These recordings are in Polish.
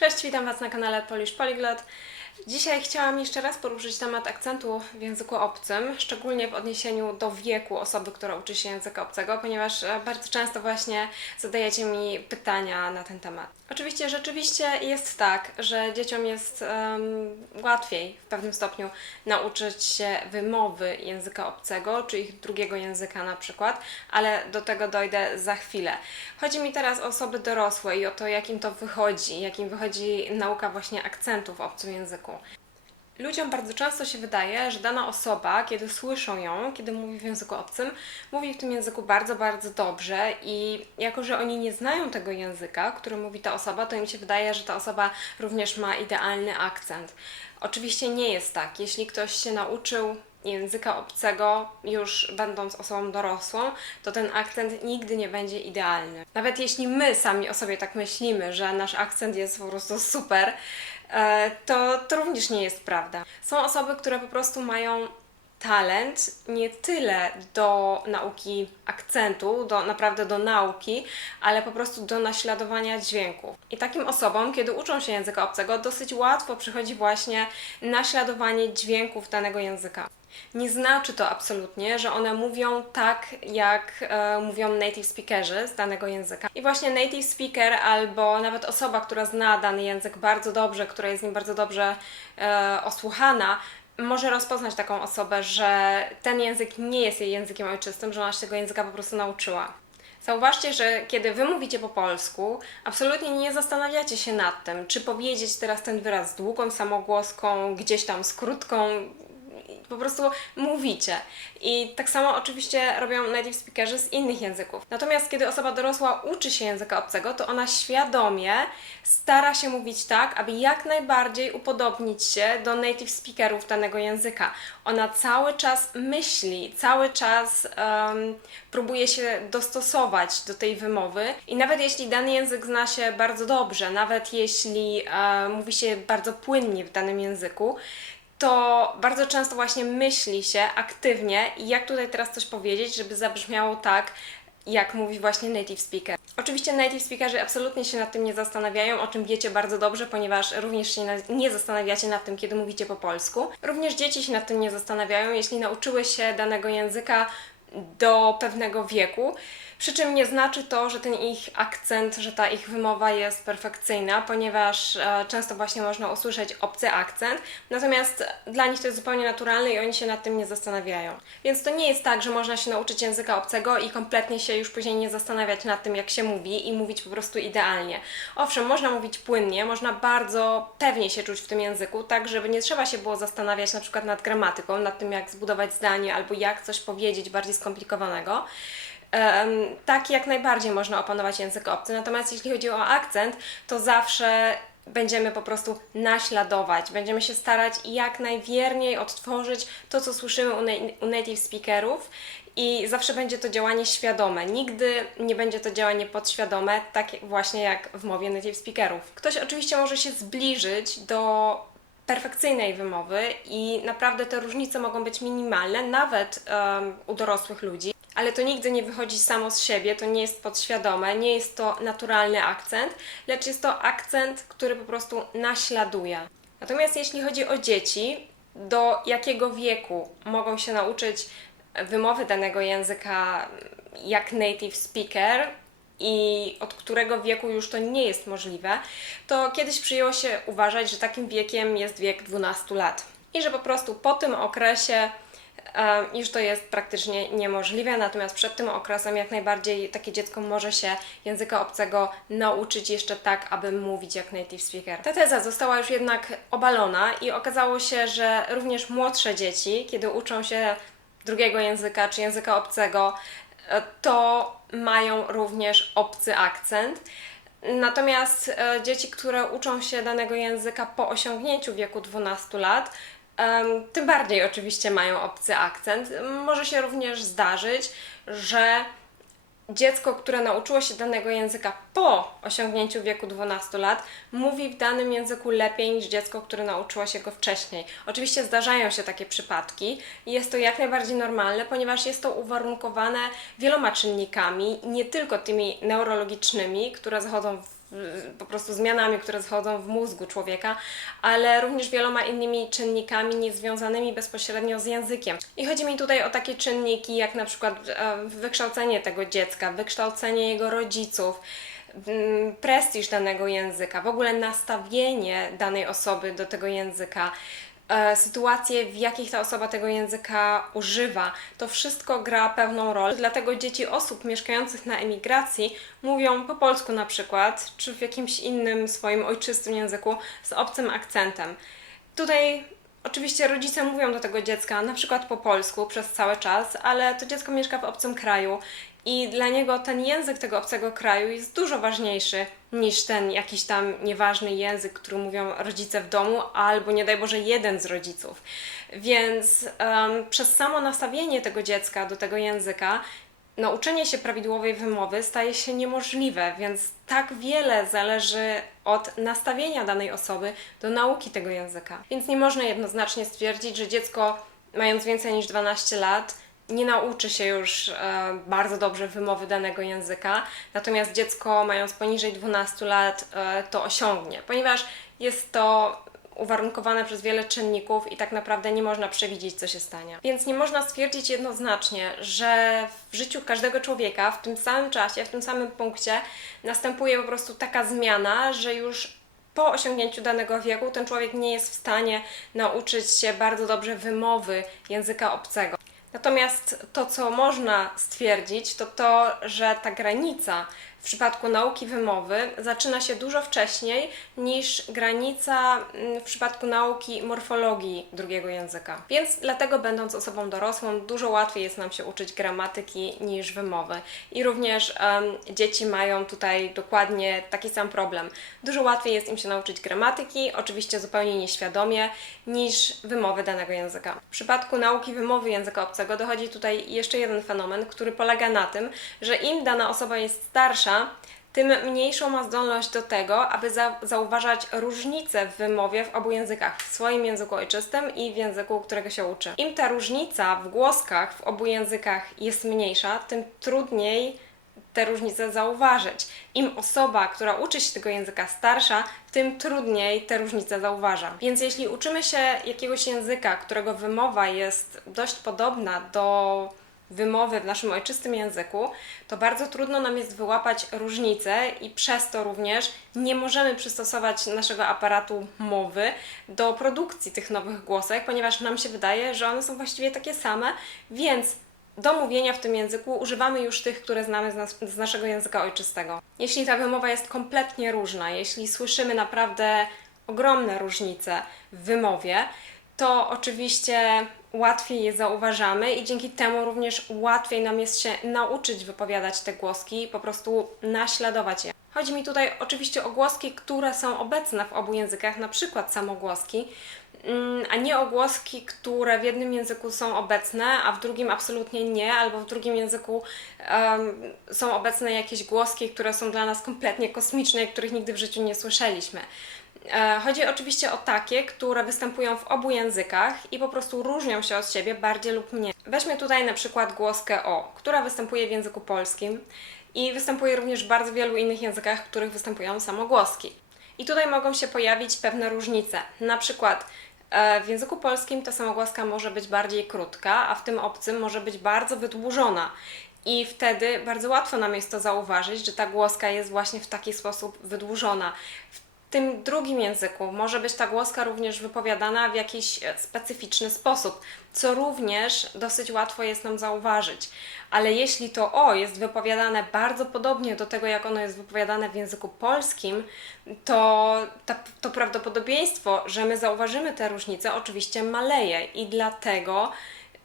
Cześć, witam Was na kanale Polish Polyglot. Dzisiaj chciałam jeszcze raz poruszyć temat akcentu w języku obcym, szczególnie w odniesieniu do wieku osoby, która uczy się języka obcego, ponieważ e, bardzo często właśnie zadajecie mi pytania na ten temat. Oczywiście rzeczywiście jest tak, że dzieciom jest em, łatwiej w pewnym stopniu nauczyć się wymowy języka obcego, czy ich drugiego języka na przykład, ale do tego dojdę za chwilę. Chodzi mi teraz o osoby dorosłe i o to, jak im to wychodzi, jak im wychodzi nauka właśnie akcentu w obcym języku. Ludziom bardzo często się wydaje, że dana osoba, kiedy słyszą ją, kiedy mówi w języku obcym, mówi w tym języku bardzo, bardzo dobrze i jako, że oni nie znają tego języka, który mówi ta osoba, to im się wydaje, że ta osoba również ma idealny akcent. Oczywiście nie jest tak. Jeśli ktoś się nauczył języka obcego już będąc osobą dorosłą, to ten akcent nigdy nie będzie idealny. Nawet jeśli my sami o sobie tak myślimy, że nasz akcent jest po prostu super, to, to również nie jest prawda. Są osoby, które po prostu mają talent nie tyle do nauki akcentu, do naprawdę do nauki, ale po prostu do naśladowania dźwięków. I takim osobom, kiedy uczą się języka obcego, dosyć łatwo przychodzi właśnie naśladowanie dźwięków danego języka. Nie znaczy to absolutnie, że one mówią tak, jak e, mówią native speakerzy z danego języka. I właśnie native speaker albo nawet osoba, która zna dany język bardzo dobrze, która jest nim bardzo dobrze e, osłuchana, może rozpoznać taką osobę, że ten język nie jest jej językiem ojczystym, że ona się tego języka po prostu nauczyła. Zauważcie, że kiedy wy mówicie po polsku, absolutnie nie zastanawiacie się nad tym, czy powiedzieć teraz ten wyraz z długą samogłoską, gdzieś tam z krótką, po prostu mówicie. I tak samo oczywiście robią native speakerzy z innych języków. Natomiast kiedy osoba dorosła uczy się języka obcego, to ona świadomie stara się mówić tak, aby jak najbardziej upodobnić się do native speakerów danego języka. Ona cały czas myśli, cały czas em, próbuje się dostosować do tej wymowy i nawet jeśli dany język zna się bardzo dobrze, nawet jeśli e, mówi się bardzo płynnie w danym języku, to bardzo często właśnie myśli się aktywnie, jak tutaj teraz coś powiedzieć, żeby zabrzmiało tak, jak mówi właśnie native speaker. Oczywiście native speakerzy absolutnie się nad tym nie zastanawiają, o czym wiecie bardzo dobrze, ponieważ również się nie zastanawiacie nad tym, kiedy mówicie po polsku. Również dzieci się nad tym nie zastanawiają, jeśli nauczyły się danego języka do pewnego wieku. Przy czym nie znaczy to, że ten ich akcent, że ta ich wymowa jest perfekcyjna, ponieważ e, często właśnie można usłyszeć obcy akcent, natomiast dla nich to jest zupełnie naturalne i oni się nad tym nie zastanawiają. Więc to nie jest tak, że można się nauczyć języka obcego i kompletnie się już później nie zastanawiać nad tym, jak się mówi i mówić po prostu idealnie. Owszem, można mówić płynnie, można bardzo pewnie się czuć w tym języku, tak żeby nie trzeba się było zastanawiać na przykład nad gramatyką, nad tym, jak zbudować zdanie albo jak coś powiedzieć bardziej skomplikowanego. Tak jak najbardziej można opanować język obcy, natomiast jeśli chodzi o akcent, to zawsze będziemy po prostu naśladować, będziemy się starać jak najwierniej odtworzyć to, co słyszymy u, na- u native speakerów i zawsze będzie to działanie świadome. Nigdy nie będzie to działanie podświadome, tak właśnie jak w mowie native speakerów. Ktoś oczywiście może się zbliżyć do perfekcyjnej wymowy i naprawdę te różnice mogą być minimalne, nawet em, u dorosłych ludzi. Ale to nigdy nie wychodzi samo z siebie, to nie jest podświadome, nie jest to naturalny akcent, lecz jest to akcent, który po prostu naśladuje. Natomiast jeśli chodzi o dzieci, do jakiego wieku mogą się nauczyć wymowy danego języka jak native speaker, i od którego wieku już to nie jest możliwe, to kiedyś przyjęło się uważać, że takim wiekiem jest wiek 12 lat. I że po prostu po tym okresie już to jest praktycznie niemożliwe, natomiast przed tym okresem jak najbardziej takie dziecko może się języka obcego nauczyć jeszcze tak, aby mówić jak native speaker. Ta teza została już jednak obalona i okazało się, że również młodsze dzieci, kiedy uczą się drugiego języka czy języka obcego, e, to mają również obcy akcent. Natomiast e, dzieci, które uczą się danego języka po osiągnięciu wieku 12 lat, tym bardziej oczywiście mają obcy akcent. Może się również zdarzyć, że dziecko, które nauczyło się danego języka po osiągnięciu wieku 12 lat, mówi w danym języku lepiej niż dziecko, które nauczyło się go wcześniej. Oczywiście zdarzają się takie przypadki i jest to jak najbardziej normalne, ponieważ jest to uwarunkowane wieloma czynnikami, nie tylko tymi neurologicznymi, które zachodzą w po prostu zmianami, które zachodzą w mózgu człowieka, ale również wieloma innymi czynnikami niezwiązanymi bezpośrednio z językiem. I chodzi mi tutaj o takie czynniki jak na przykład e, wykształcenie tego dziecka, wykształcenie jego rodziców, mm, prestiż danego języka, w ogóle nastawienie danej osoby do tego języka, sytuacje, w jakich ta osoba tego języka używa. To wszystko gra pewną rolę. Dlatego dzieci osób mieszkających na emigracji mówią po polsku na przykład, czy w jakimś innym swoim ojczystym języku z obcym akcentem. Tutaj oczywiście rodzice mówią do tego dziecka na przykład po polsku przez cały czas, ale to dziecko mieszka w obcym kraju i dla niego ten język tego obcego kraju jest dużo ważniejszy niż ten jakiś tam nieważny język, który mówią rodzice w domu, albo nie daj Boże jeden z rodziców. Więc em, przez samo nastawienie tego dziecka do tego języka nauczenie się prawidłowej wymowy staje się niemożliwe, więc tak wiele zależy od nastawienia danej osoby do nauki tego języka. Więc nie można jednoznacznie stwierdzić, że dziecko mając więcej niż 12 lat nie nauczy się już e, bardzo dobrze wymowy danego języka, natomiast dziecko mając poniżej 12 lat e, to osiągnie, ponieważ jest to uwarunkowane przez wiele czynników i tak naprawdę nie można przewidzieć, co się stanie. Więc nie można stwierdzić jednoznacznie, że w życiu każdego człowieka w tym samym czasie, w tym samym punkcie następuje po prostu taka zmiana, że już po osiągnięciu danego wieku ten człowiek nie jest w stanie nauczyć się bardzo dobrze wymowy języka obcego. Natomiast to, co można stwierdzić, to to, że ta granica w przypadku nauki wymowy zaczyna się dużo wcześniej niż granica mm, w przypadku nauki morfologii drugiego języka. Więc dlatego, będąc osobą dorosłą, dużo łatwiej jest nam się uczyć gramatyki niż wymowy. I również em, dzieci mają tutaj dokładnie taki sam problem. Dużo łatwiej jest im się nauczyć gramatyki, oczywiście zupełnie nieświadomie, niż wymowy danego języka. W przypadku nauki wymowy języka obcego dochodzi tutaj jeszcze jeden fenomen, który polega na tym, że im dana osoba jest starsza, tym mniejszą ma zdolność do tego, aby za zauważać różnice w wymowie w obu językach, w swoim języku ojczystym i w języku, którego się uczy. Im ta różnica w głoskach w obu językach jest mniejsza, tym trudniej te różnice zauważyć. Im osoba, która uczy się tego języka starsza, tym trudniej te różnice zauważa. Więc jeśli uczymy się jakiegoś języka, którego wymowa jest dość podobna do wymowy w naszym ojczystym języku, to bardzo trudno nam jest wyłapać różnice i przez to również nie możemy przystosować naszego aparatu mowy do produkcji tych nowych głosek, ponieważ nam się wydaje, że one są właściwie takie same, więc do mówienia w tym języku używamy już tych, które znamy z, nas, z naszego języka ojczystego. Jeśli ta wymowa jest kompletnie różna, jeśli słyszymy naprawdę ogromne różnice w wymowie, to oczywiście łatwiej je zauważamy i dzięki temu również łatwiej nam jest się nauczyć wypowiadać te głoski, po prostu naśladować je. Chodzi mi tutaj oczywiście o głoski, które są obecne w obu językach, na przykład samogłoski, mm, a nie o głoski, które w jednym języku są obecne, a w drugim absolutnie nie, albo w drugim języku um, są obecne jakieś głoski, które są dla nas kompletnie kosmiczne, których nigdy w życiu nie słyszeliśmy. E, Chodzi oczywiście o takie, które występują w obu językach i po prostu różnią się od siebie bardziej lub mniej. Weźmy tutaj na przykład głoskę O, która występuje w języku polskim i występuje również w bardzo wielu innych językach, w których występują samogłoski. I tutaj mogą się pojawić pewne różnice. Na przykład e, w języku polskim ta samogłoska może być bardziej krótka, a w tym obcym może być bardzo wydłużona. I wtedy bardzo łatwo nam jest to zauważyć, że ta głoska jest właśnie w taki sposób wydłużona. Tym drugim języku może być ta głoska również wypowiadana w jakiś e, specyficzny sposób, co również dosyć łatwo jest nam zauważyć. Ale jeśli to o jest wypowiadane bardzo podobnie do tego, jak ono jest wypowiadane w języku polskim, to to prawdopodobieństwo, że my zauważymy te różnice, oczywiście maleje. I dlatego,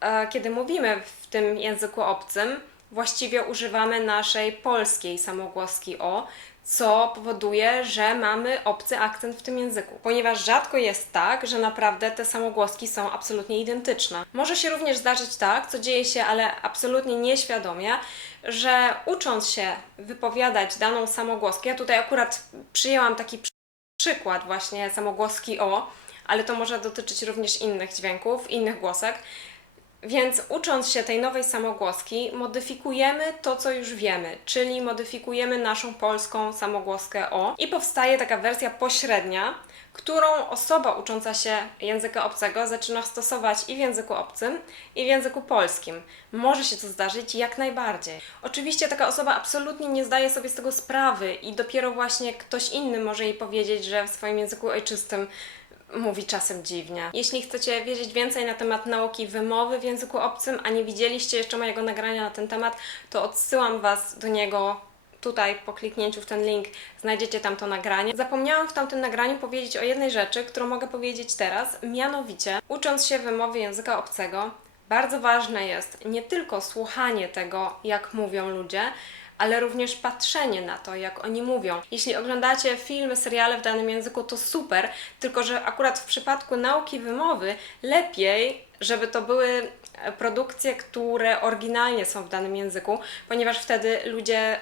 e, kiedy mówimy w tym języku obcym, właściwie używamy naszej polskiej samogłoski o, co powoduje, że mamy obcy akcent w tym języku. Ponieważ rzadko jest tak, że naprawdę te samogłoski są absolutnie identyczne. Może się również zdarzyć tak, co dzieje się, ale absolutnie nieświadomie, że ucząc się wypowiadać daną samogłoskę, ja tutaj akurat przyjęłam taki przy- przykład właśnie samogłoski o, ale to może dotyczyć również innych dźwięków, innych głosek, Więc ucząc się tej nowej samogłoski, modyfikujemy to, co już wiemy, czyli modyfikujemy naszą polską samogłoskę O i powstaje taka wersja pośrednia, którą osoba ucząca się języka obcego zaczyna stosować i w języku obcym, i w języku polskim. Może się to zdarzyć jak najbardziej. Oczywiście taka osoba absolutnie nie zdaje sobie z tego sprawy i dopiero właśnie ktoś inny może jej powiedzieć, że w swoim języku ojczystym mówi czasem dziwnie. Jeśli chcecie wiedzieć więcej na temat nauki wymowy w języku obcym, a nie widzieliście jeszcze mojego nagrania na ten temat, to odsyłam Was do niego tutaj po kliknięciu w ten link znajdziecie tam to nagranie. Zapomniałam w tamtym nagraniu powiedzieć o jednej rzeczy, którą mogę powiedzieć teraz, mianowicie ucząc się wymowy języka obcego, bardzo ważne jest nie tylko słuchanie tego, jak mówią ludzie, ale również patrzenie na to, jak oni mówią. Jeśli oglądacie filmy, seriale w danym języku, to super, tylko że akurat w przypadku nauki wymowy lepiej, żeby to były produkcje, które oryginalnie są w danym języku, ponieważ wtedy ludzie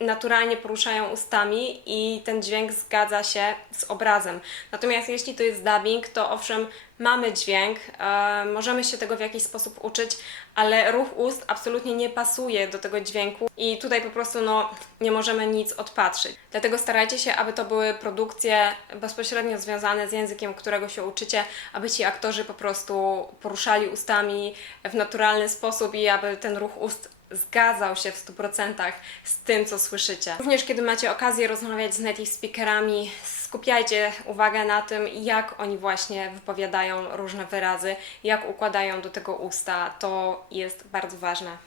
naturalnie poruszają ustami i ten dźwięk zgadza się z obrazem. Natomiast jeśli to jest dubbing, to owszem, mamy dźwięk, e, możemy się tego w jakiś sposób uczyć, ale ruch ust absolutnie nie pasuje do tego dźwięku i tutaj po prostu no, nie możemy nic odpatrzyć. Dlatego starajcie się, aby to były produkcje bezpośrednio związane z językiem, którego się uczycie, aby ci aktorzy po prostu poruszali ustami w naturalny sposób i aby ten ruch ust zgadzał się w 100% z tym, co słyszycie. Również kiedy macie okazję rozmawiać z native speakerami, skupiajcie uwagę na tym, jak oni właśnie wypowiadają różne wyrazy, jak układają do tego usta. To jest bardzo ważne.